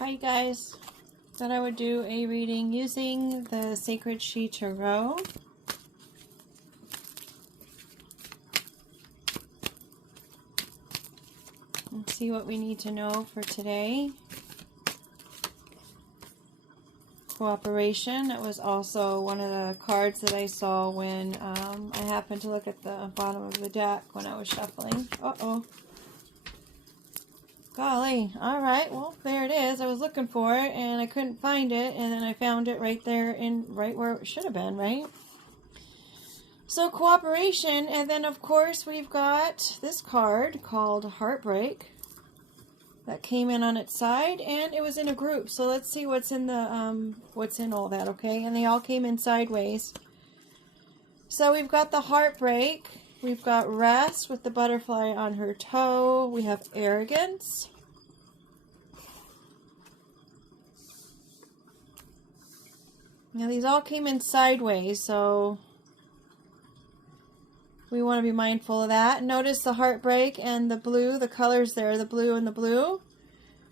Hi guys, thought I would do a reading using the Sacred She Tarot. And see what we need to know for today. Cooperation, that was also one of the cards that I saw when I happened to look at the bottom of the deck when I was shuffling. Uh-oh. Golly, alright, well, there it is. I was looking for it, and I couldn't find it, and then I found it right there, right where it should have been, right? So, cooperation, and then, of course, we've got this card called Heartbreak that came in on its side, and it was in a group. So, let's see what's in the, what's in all that, okay? And they all came in sideways. So, we've got the Heartbreak. We've got Rest with the butterfly on her toe. We have Arrogance. Now these all came in sideways, so we want to be mindful of that. Notice the Heartbreak and the blue, the colors there, the blue and the blue.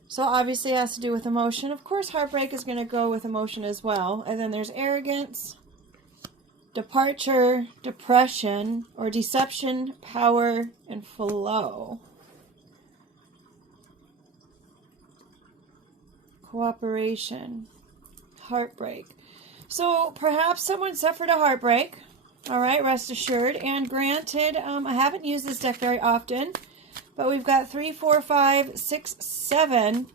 So obviously it has to do with emotion. Of course, Heartbreak is going to go with emotion as well. And then there's Arrogance, Departure, Depression, or Deception, Power, and Flow. Cooperation, Heartbreak. So perhaps someone suffered a heartbreak. All right, rest assured. And granted, I haven't used this deck very often, but we've got 3, 4, 5, 6, 7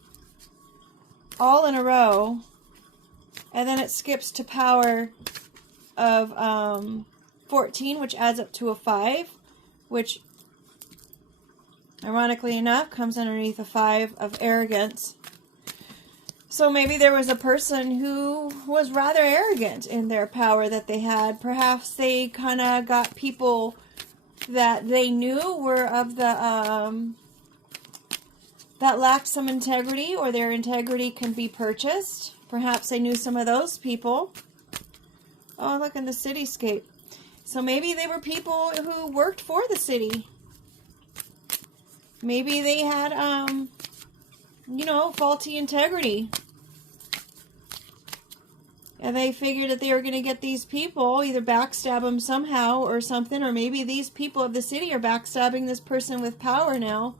all in a row. And then it skips to Power of 14, which adds up to a 5, which ironically enough comes underneath a 5 of Arrogance. So maybe there was a person who was rather arrogant in their power that they had. Perhaps they kind of got people that they knew were of the that lacked some integrity, or their integrity can be purchased. Perhaps they knew some of those people. Oh, look in the cityscape. So maybe they were people who worked for the city. Maybe they had, you know, faulty integrity. And they figured that they were going to get these people, either backstab them somehow or something, or maybe these people of the city are backstabbing this person with power now.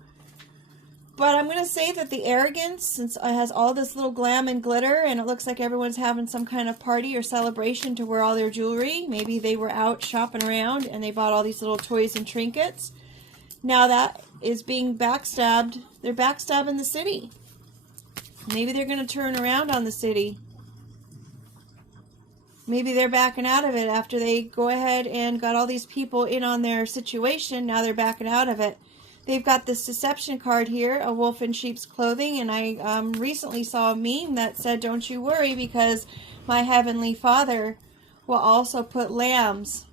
But I'm going to say that the Arrogance, since it has all this little glam and glitter, and it looks like everyone's having some kind of party or celebration to wear all their jewelry. Maybe they were out shopping around and they bought all these little toys and trinkets. Now that is being backstabbed. They're backstabbing the city. Maybe they're going to turn around on the city. Maybe they're backing out of it after they go ahead and got all these people in on their situation. Now they're backing out of it. They've got this deception card here, a wolf in sheep's clothing, and I recently saw a meme that said, don't you worry, because my heavenly Father will also put lambs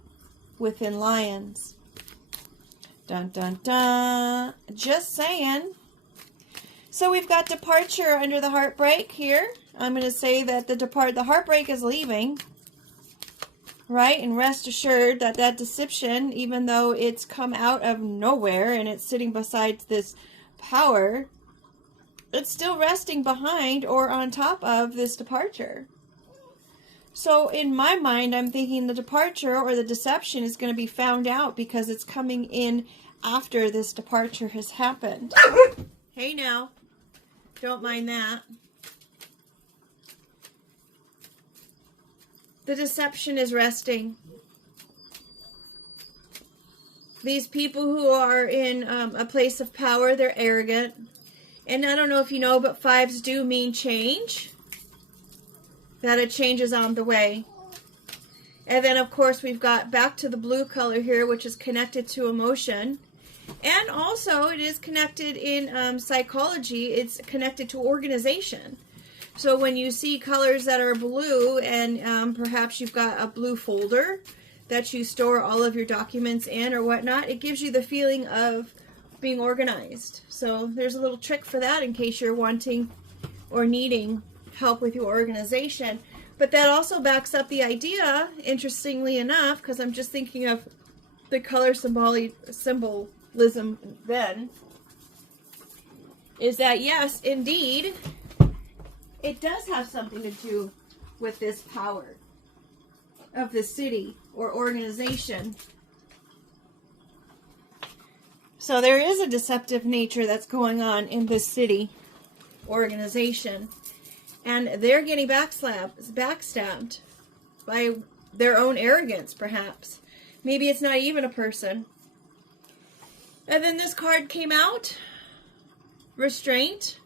within lions. Dun, dun, dun. Just saying. So we've got Departure under the Heartbreak here. I'm going to say that the Heartbreak is leaving. Right, and rest assured that that deception, even though it's come out of nowhere and it's sitting beside this power, it's still resting behind or on top of this departure. So in my mind, I'm thinking the departure or the deception is going to be found out because it's coming in after this departure has happened. Hey now, don't mind that. The deception is resting. These people who are in a place of power, they're arrogant. And I don't know if you know, but 5s do mean change. That a change is on the way. And then, of course, we've got back to the blue color here, which is connected to emotion. And also, it is connected in psychology. It's connected to organization. So when you see colors that are blue and perhaps you've got a blue folder that you store all of your documents in or whatnot, it gives you the feeling of being organized. So there's a little trick for that in case you're wanting or needing help with your organization. But that also backs up the idea, interestingly enough, because I'm just thinking of the color symbolism then, is that yes, indeed, it does have something to do with this power of the city or organization. So there is a deceptive nature that's going on in this city organization. And they're getting backstabbed by their own arrogance, perhaps. Maybe it's not even a person. And then this card came out. Restraint.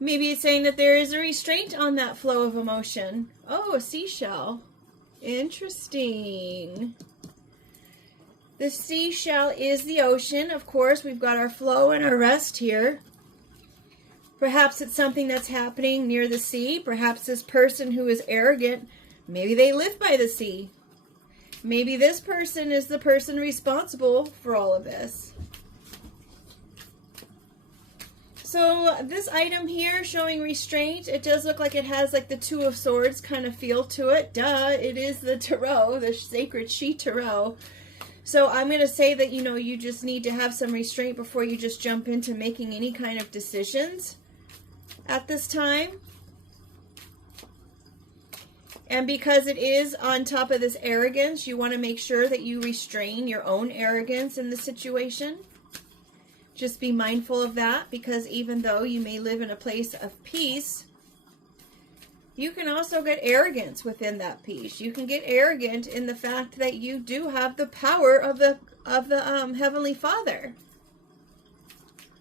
Maybe it's saying that there is a restraint on that flow of emotion. Oh, a seashell. Interesting. The seashell is the ocean. Of course, we've got our flow and our rest here. Perhaps it's something that's happening near the sea. Perhaps this person who is arrogant, maybe they live by the sea. Maybe this person is the person responsible for all of this. So this item here showing restraint, it does look like it has like the Two of Swords kind of feel to it. Duh, it is the Tarot, the Sacred She Tarot. So I'm going to say that, you know, you just need to have some restraint before you just jump into making any kind of decisions at this time. And because it is on top of this arrogance, you want to make sure that you restrain your own arrogance in the situation. Just be mindful of that, because even though you may live in a place of peace, you can also get arrogance within that peace. You can get arrogant in the fact that you do have the power of the Heavenly Father.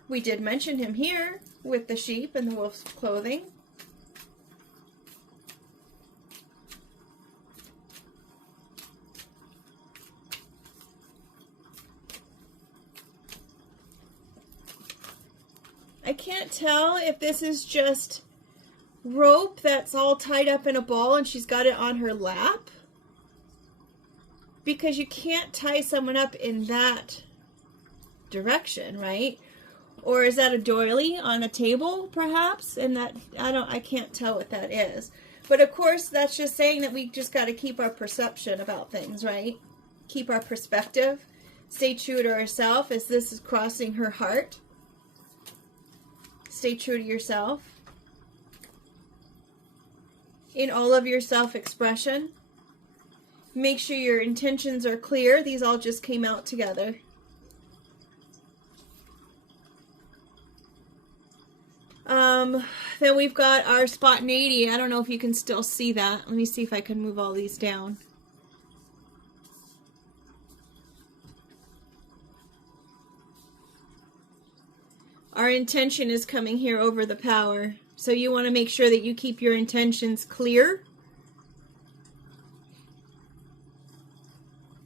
We did mention him here with the sheep and the wolf's clothing. I can't tell if this is just rope that's all tied up in a ball and she's got it on her lap, because you can't tie someone up in that direction, right? Or is that a doily on a table, perhaps? And that, I can't tell what that is. But of course, that's just saying that we just got to keep our perception about things, right? Keep our perspective. Stay true to ourselves as this is crossing her heart. Stay true to yourself in all of your self-expression. Make sure your intentions are clear. These all just came out together. Then we've got our spontaneity. I don't know if you can still see that. Let me see if I can move all these down. Our intention is coming here over the power. So you want to make sure that you keep your intentions clear.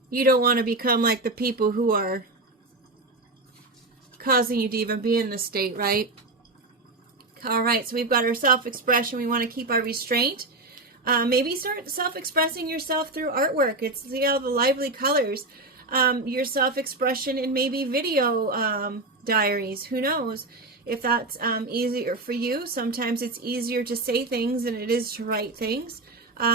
You don't want to become like the people who are causing you to even be in this state, right? All right, so we've got our self-expression. We want to keep our restraint. Maybe start self-expressing yourself through artwork. See how the lively colors. Your self-expression in maybe video diaries. Who knows if that's easier for you. Sometimes it's easier to say things than it is to write things.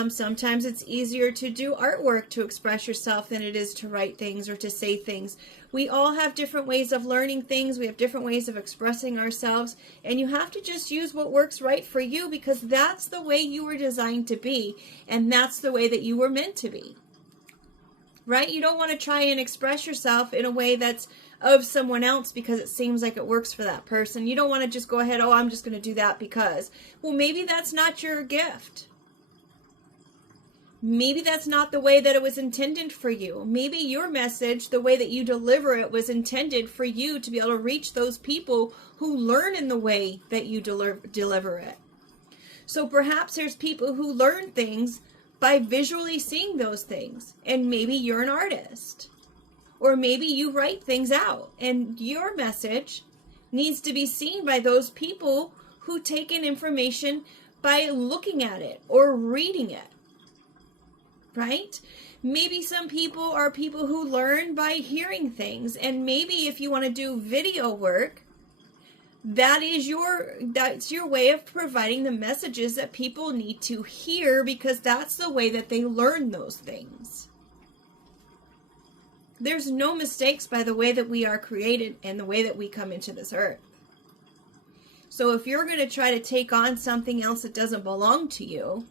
Sometimes it's easier to do artwork to express yourself than it is to write things or to say things. We all have different ways of learning things. We have different ways of expressing ourselves. And you have to just use what works right for you, because that's the way you were designed to be. And that's the way that you were meant to be. Right? You don't want to try and express yourself in a way that's of someone else because it seems like it works for that person. You don't want to just go ahead, oh, I'm just going to do that because. Well, maybe that's not your gift. Maybe that's not the way that it was intended for you. Maybe your message, the way that you deliver it, was intended for you to be able to reach those people who learn in the way that you deliver it. So perhaps there's people who learn things by visually seeing those things. And maybe you're an artist. Or maybe you write things out. And your message needs to be seen by those people who take in information by looking at it or reading it. Right? Maybe some people are people who learn by hearing things. And maybe if you want to do video work, that's your way of providing the messages that people need to hear, because that's the way that they learn those things. There's no mistakes by the way that we are created and the way that we come into this earth. So if you're going to try to take on something else that doesn't belong to you,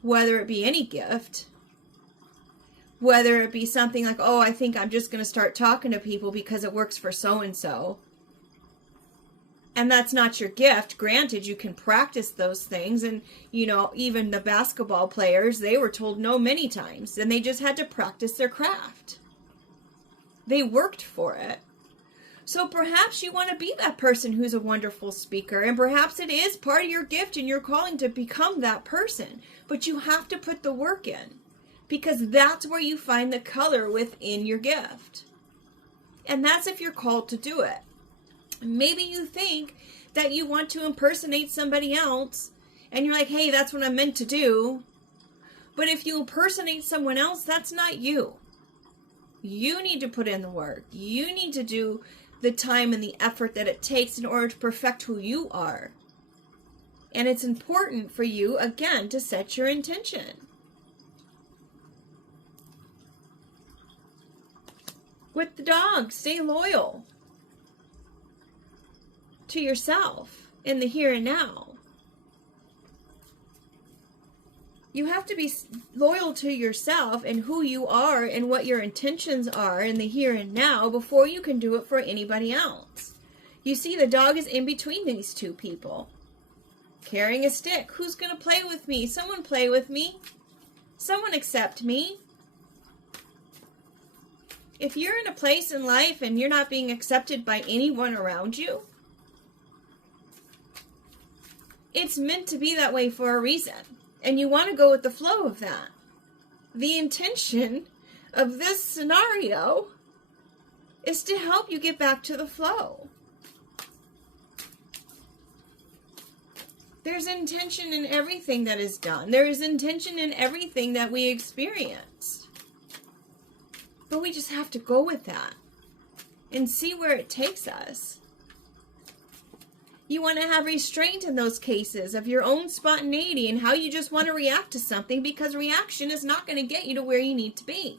whether it be any gift, whether it be something like, oh, I think I'm just going to start talking to people because it works for so-and-so, and that's not your gift. Granted, you can practice those things, and, you know, even the basketball players, they were told no many times, and they just had to practice their craft. They worked for it. So perhaps you want to be that person who's a wonderful speaker, and perhaps it is part of your gift and your calling to become that person. But you have to put the work in, because that's where you find the color within your gift. And that's if you're called to do it. Maybe you think that you want to impersonate somebody else, and you're like, hey, that's what I'm meant to do. But if you impersonate someone else, that's not you. You need to put in the work. You need to do the time and the effort that it takes in order to perfect who you are. And it's important for you, again, to set your intention. With the dog, stay loyal to yourself in the here and now. You have to be loyal to yourself and who you are and what your intentions are in the here and now before you can do it for anybody else. You see, the dog is in between these two people. Carrying a stick. Who's going to play with me? Someone play with me. Someone accept me. If you're in a place in life and you're not being accepted by anyone around you, it's meant to be that way for a reason. And you want to go with the flow of that. The intention of this scenario is to help you get back to the flow. There's intention in everything that is done. There is intention in everything that we experience. But we just have to go with that and see where it takes us. You want to have restraint in those cases of your own spontaneity and how you just want to react to something, because reaction is not going to get you to where you need to be.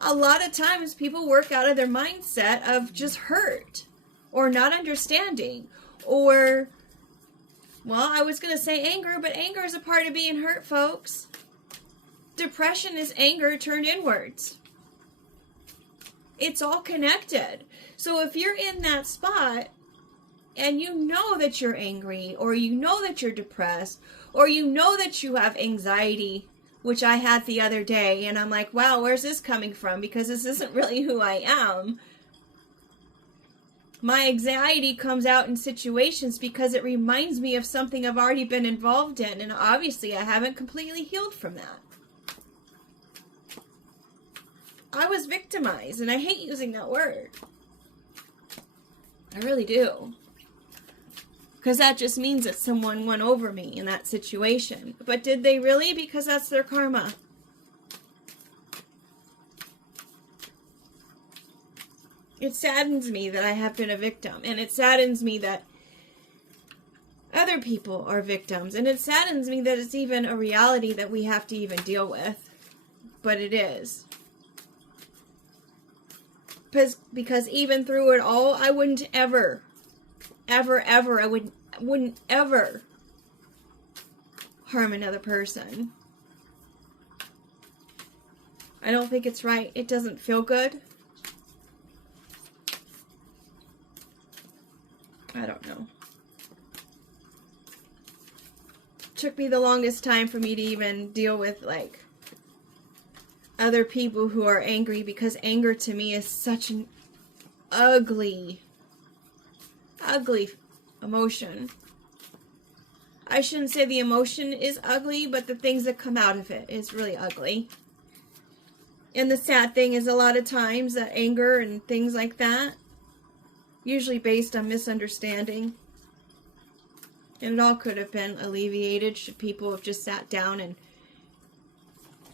A lot of times people work out of their mindset of just hurt or not understanding or, well, I was going to say anger, but anger is a part of being hurt, folks. Depression is anger turned inwards. It's all connected. So if you're in that spot, and you know that you're angry, or you know that you're depressed, or you know that you have anxiety, which I had the other day, and I'm like, wow, where's this coming from? Because this isn't really who I am. My anxiety comes out in situations because it reminds me of something I've already been involved in, and obviously I haven't completely healed from that. I was victimized, and I hate using that word. I really do. Because that just means that someone went over me in that situation. But did they really? Because that's their karma. It saddens me that I have been a victim. And it saddens me that other people are victims. And it saddens me that it's even a reality that we have to even deal with. But it is. Because even through it all, I wouldn't ever, I wouldn't ever harm another person. I don't think it's right. It doesn't feel good. I don't know. It took me the longest time for me to even deal with, like, other people who are angry, because anger to me is such an ugly emotion. I shouldn't say the emotion is ugly, but the things that come out of it is really ugly. And the sad thing is, a lot of times that anger and things like that, usually based on misunderstanding, and it all could have been alleviated should people have just sat down and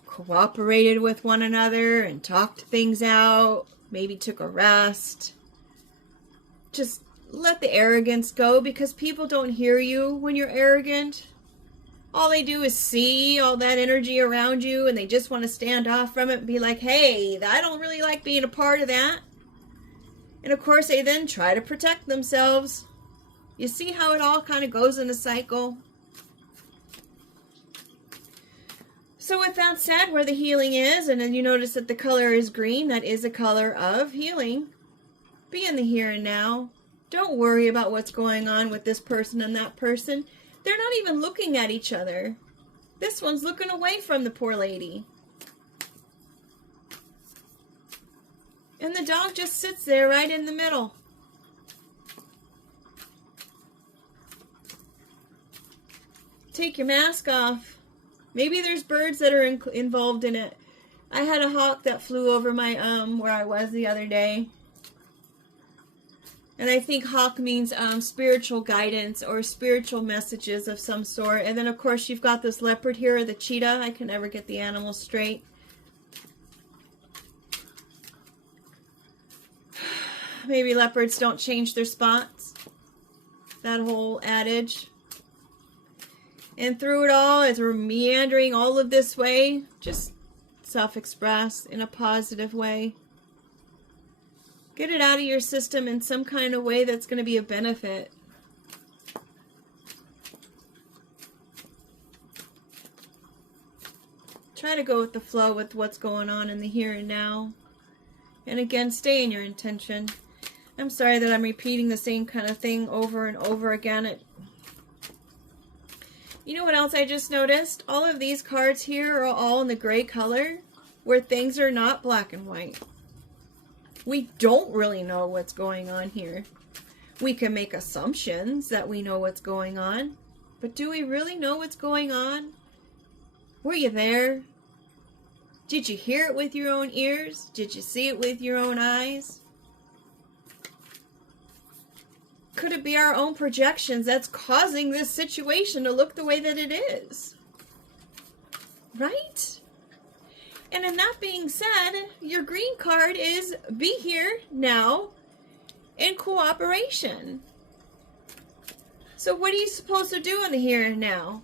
cooperated with one another and talked things out, maybe took a rest. Just let the arrogance go, because people don't hear you when you're arrogant. All they do is see all that energy around you, and they just want to stand off from it and be like, hey, I don't really like being a part of that. And of course, they then try to protect themselves. You see how it all kind of goes in a cycle? So with that said, where the healing is, and then you notice that the color is green, that is a color of healing. Be in the here and now. Don't worry about what's going on with this person and that person. They're not even looking at each other. This one's looking away from the poor lady. And the dog just sits there right in the middle. Take your mask off. Maybe there's birds that are involved in it. I had a hawk that flew over my where I was the other day. And I think hawk means spiritual guidance or spiritual messages of some sort. And then, of course, you've got this leopard here, or the cheetah. I can never get the animal straight. Maybe leopards don't change their spots. That whole adage. And through it all, as we're meandering all of this way, just self-express in a positive way. Get it out of your system in some kind of way that's going to be a benefit. Try to go with the flow with what's going on in the here and now. And again, stay in your intention. I'm sorry that I'm repeating the same kind of thing over and over again. You know what else I just noticed? All of these cards here are all in the gray color, where things are not black and white. We don't really know what's going on here. We can make assumptions that we know what's going on, but do we really know what's going on? Were you there? Did you hear it with your own ears? Did you see it with your own eyes? Could it be our own projections that's causing this situation to look the way that it is? Right? And in that being said, your green card is be here now in cooperation. So what are you supposed to do in the here and now?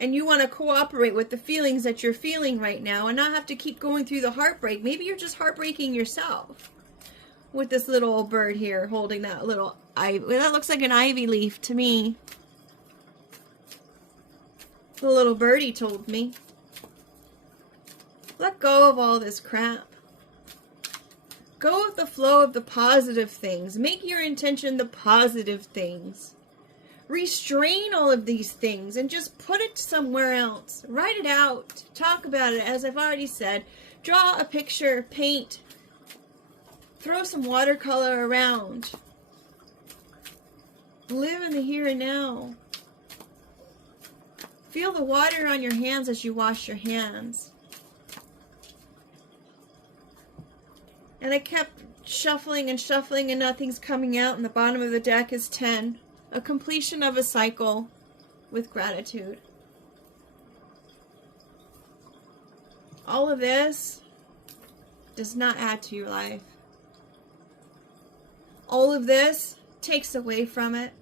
And you want to cooperate with the feelings that you're feeling right now and not have to keep going through the heartbreak. Maybe you're just heartbreaking yourself. With this little old bird here holding that little ivy. That looks like an ivy leaf to me. The little birdie told me. Let go of all this crap. Go with the flow of the positive things. Make your intention the positive things. Restrain all of these things and just put it somewhere else. Write it out. Talk about it, as I've already said. Draw a picture, paint. Throw some watercolor around. Live in the here and now. Feel the water on your hands as you wash your hands. And I kept shuffling and shuffling and nothing's coming out, and the bottom of the deck is 10. A completion of a cycle with gratitude. All of this does not add to your life. All of this takes away from it.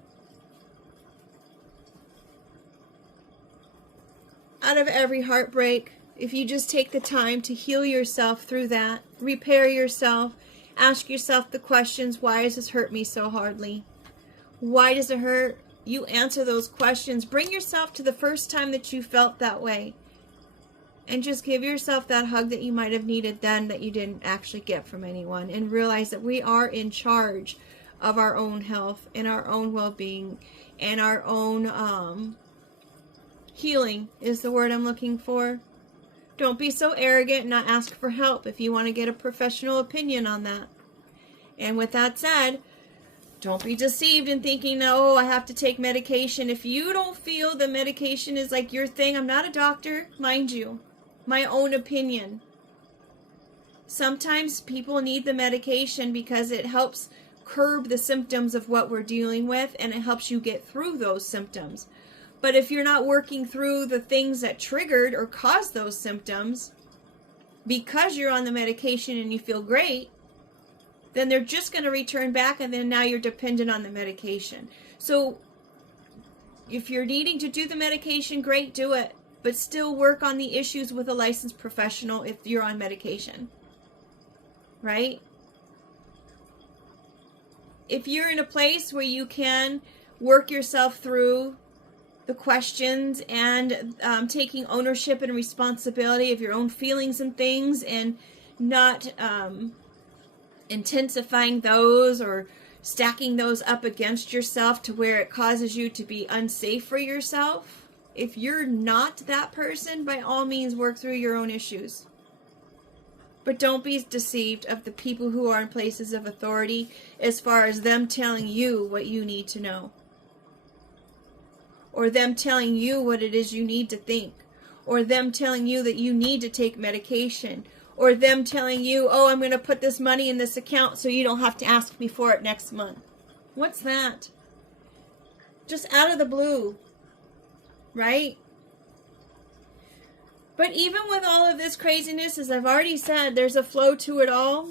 Out of every heartbreak, if you just take the time to heal yourself through that, repair yourself, ask yourself the questions, why does this hurt me so hardly? Why does it hurt? You answer those questions. Bring yourself to the first time that you felt that way. And just give yourself that hug that you might have needed then that you didn't actually get from anyone. And realize that we are in charge of our own health and our own well-being and our own healing is the word I'm looking for. Don't be so arrogant and not ask for help if you want to get a professional opinion on that. And with that said, don't be deceived in thinking, oh, I have to take medication. If you don't feel the medication is like your thing, I'm not a doctor, mind you. My own opinion. Sometimes people need the medication because it helps curb the symptoms of what we're dealing with, and it helps you get through those symptoms. But if you're not working through the things that triggered or caused those symptoms, because you're on the medication and you feel great, then they're just going to return back, and then now you're dependent on the medication. So if you're needing to do the medication, great, do it. But still work on the issues with a licensed professional if you're on medication. Right? if you're in a place where you can work yourself through the questions and taking ownership and responsibility of your own feelings and things, and not intensifying those or stacking those up against yourself to where it causes you to be unsafe for yourself. If you're not that person, by all means work through your own issues. But don't be deceived of the people who are in places of authority as far as them telling you what you need to know. Or them telling you what it is you need to think. Or them telling you that you need to take medication. Or them telling you, oh, I'm going to put this money in this account so you don't have to ask me for it next month. What's that? Just out of the blue. Right? But even with all of this craziness, as I've already said, there's a flow to it all.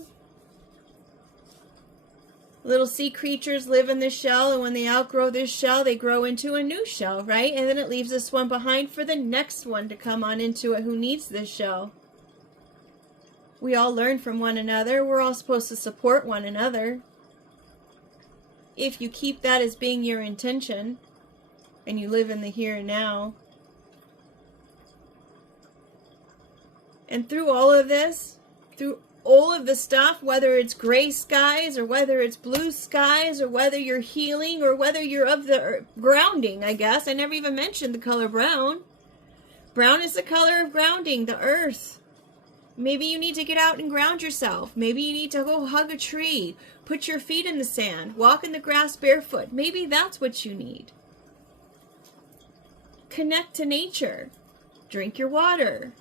Little sea creatures live in this shell, and when they outgrow this shell, they grow into a new shell, right? And then it leaves this one behind for the next one to come on into it who needs this shell. We all learn from one another. We're all supposed to support one another. If you keep that as being your intention, and you live in the here and now. And through all of this, through all of the stuff, whether it's gray skies or whether it's blue skies or whether you're healing or whether you're of the grounding, I guess. I never even mentioned the color brown. Brown is the color of grounding, the earth. Maybe you need to get out and ground yourself. Maybe you need to go hug a tree, put your feet in the sand, walk in the grass barefoot. Maybe that's what you need. Connect to nature. Drink your water.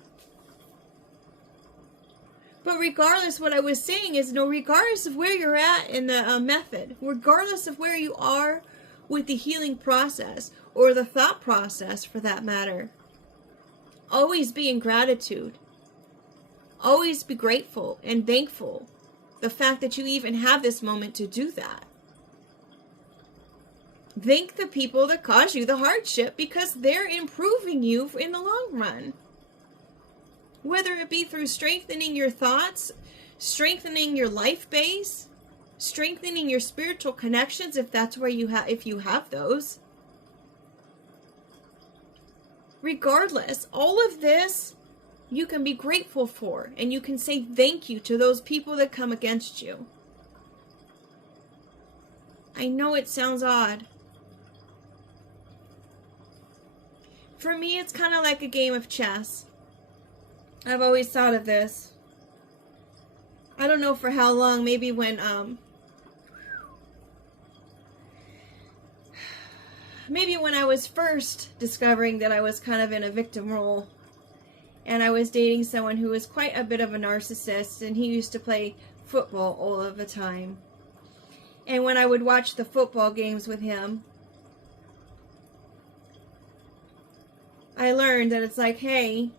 But regardless, what I was saying is, regardless of where you're at in the method, regardless of where you are with the healing process, or the thought process for that matter, always be in gratitude. Always be grateful and thankful the fact that you even have this moment to do that. Thank the people that caused you the hardship, because they're improving you in the long run. Whether it be through strengthening your thoughts, strengthening your life base, strengthening your spiritual connections, if that's where if you have those. Regardless, all of this you can be grateful for, and you can say thank you to those people that come against you. I know it sounds odd. For me, it's kind of like a game of chess. I've always thought of this. I don't know for how long, maybe when I was first discovering that I was kind of in a victim role, and I was dating someone who was quite a bit of a narcissist, and he used to play football all of the time. And when I would watch the football games with him, I learned that it's like, hey,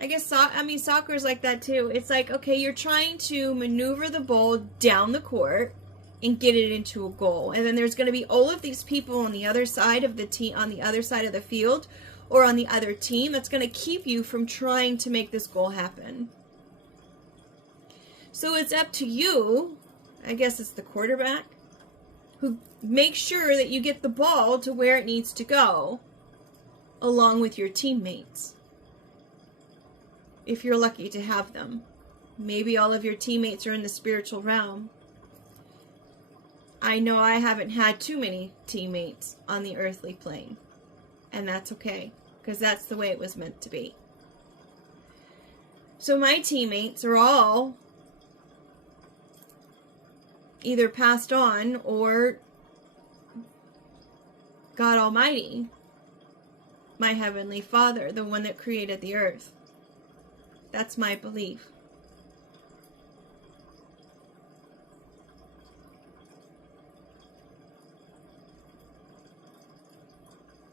I guess soccer is like that too. It's like, okay, you're trying to maneuver the ball down the court and get it into a goal. And then there's going to be all of these people on the other side of the team, on the other side of the field, or on the other team that's going to keep you from trying to make this goal happen. So it's up to you, I guess it's the quarterback, who makes sure that you get the ball to where it needs to go, along with your teammates. If you're lucky to have them. Maybe all of your teammates are in the spiritual realm. I know I haven't had too many teammates on the earthly plane. And that's okay, because that's the way it was meant to be. So my teammates are all either passed on or God Almighty, my Heavenly Father, the one that created the earth. That's my belief.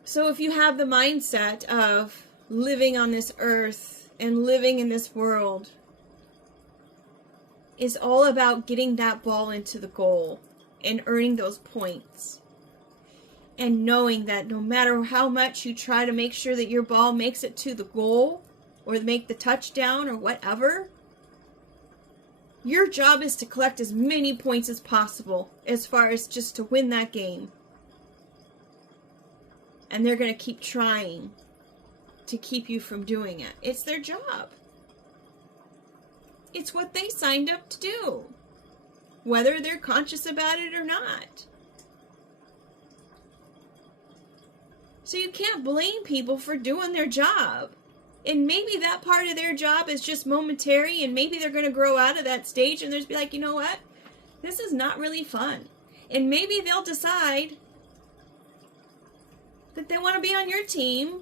So if you have the mindset of living on this earth and living in this world is all about getting that ball into the goal and earning those points, and knowing that no matter how much you try to make sure that your ball makes it to the goal or make the touchdown or whatever, Your job is to collect as many points as possible, as far as just to win that game. And they're going to keep trying to keep you from doing it. It's their job. It's what they signed up to do, whether they're conscious about it or not. So you can't blame people for doing their job. And maybe that part of their job is just momentary, and maybe they're going to grow out of that stage and just be like, you know what? This is not really fun. And maybe they'll decide that they want to be on your team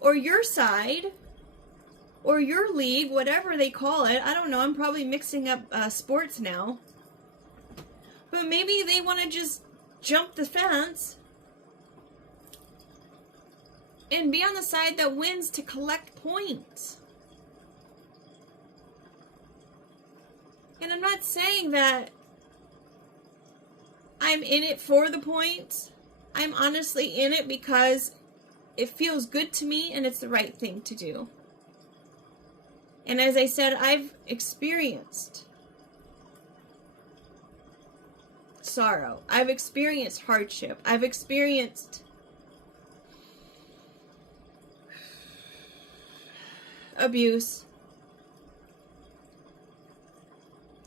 or your side or your league, whatever they call it. I don't know. I'm probably mixing up sports now. But maybe they want to just jump the fence and be on the side that wins to collect points. And I'm not saying that I'm in it for the points. I'm honestly in it because it feels good to me and it's the right thing to do. And as I said, I've experienced sorrow. I've experienced hardship. I've experienced abuse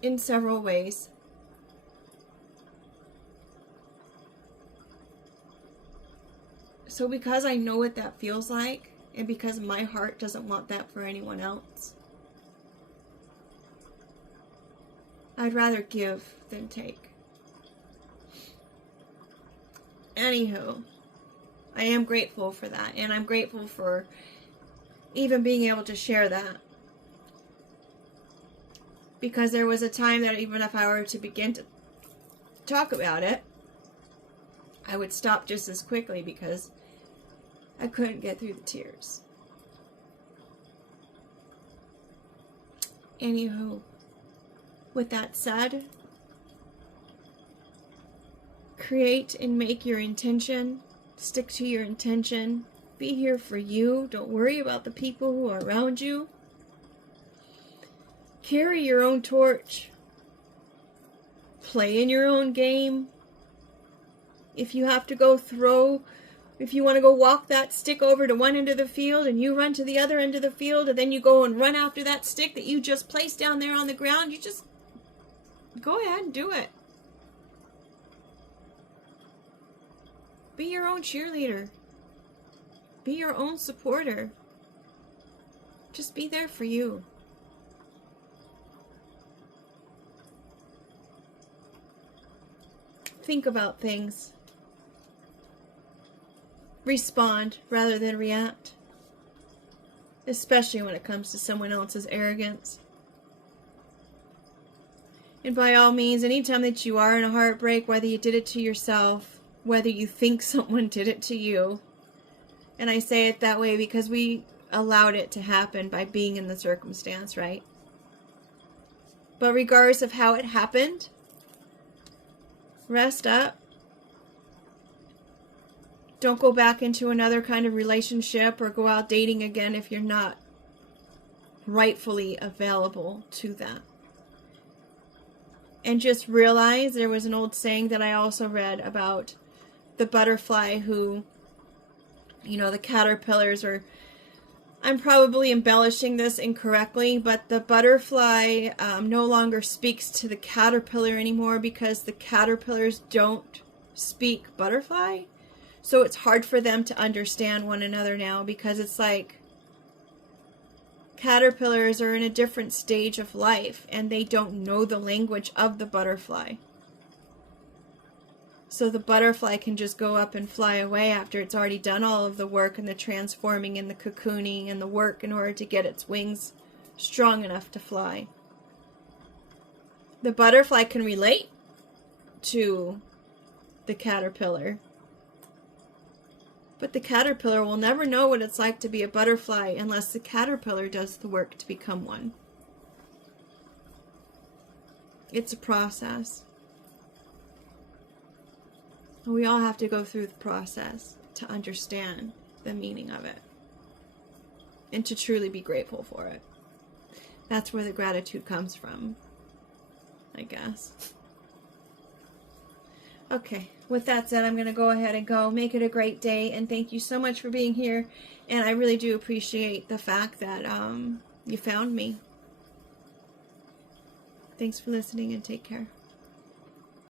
in several ways. So because I know what that feels like, and because my heart doesn't want that for anyone else, I'd rather give than take. Anywho, I am grateful for that, and I'm grateful for even being able to share that. Because there was a time that even if I were to begin to talk about it, I would stop just as quickly because I couldn't get through the tears. Anywho, with that said, create and make your intention. Stick to your intention. Be here for you. Don't worry about the people who are around you. Carry your own torch. Play in your own game. If you have to go if you want to go walk that stick over to one end of the field and you run to the other end of the field and then you go and run after that stick that you just placed down there on the ground, you just go ahead and do it. Be your own cheerleader. Be your own supporter. Just be there for you. Think about things. Respond rather than react. Especially when it comes to someone else's arrogance. And by all means, anytime that you are in a heartbreak, whether you did it to yourself, whether you think someone did it to you, and I say it that way because we allowed it to happen by being in the circumstance, right? But regardless of how it happened, rest up. Don't go back into another kind of relationship or go out dating again if you're not rightfully available to that. And just realize, there was an old saying that I also read about the butterfly who, the caterpillars are, I'm probably embellishing this incorrectly, but the butterfly no longer speaks to the caterpillar anymore because the caterpillars don't speak butterfly. So it's hard for them to understand one another now because it's like caterpillars are in a different stage of life and they don't know the language of the butterfly. So the butterfly can just go up and fly away after it's already done all of the work and the transforming and the cocooning and the work in order to get its wings strong enough to fly. The butterfly can relate to the caterpillar, but the caterpillar will never know what it's like to be a butterfly unless the caterpillar does the work to become one. It's a process. We all have to go through the process to understand the meaning of it and to truly be grateful for it. That's where the gratitude comes from, I guess. Okay, with that said, I'm going to go ahead and go. Make it a great day, and thank you so much for being here. And I really do appreciate the fact that you found me. Thanks for listening, and take care.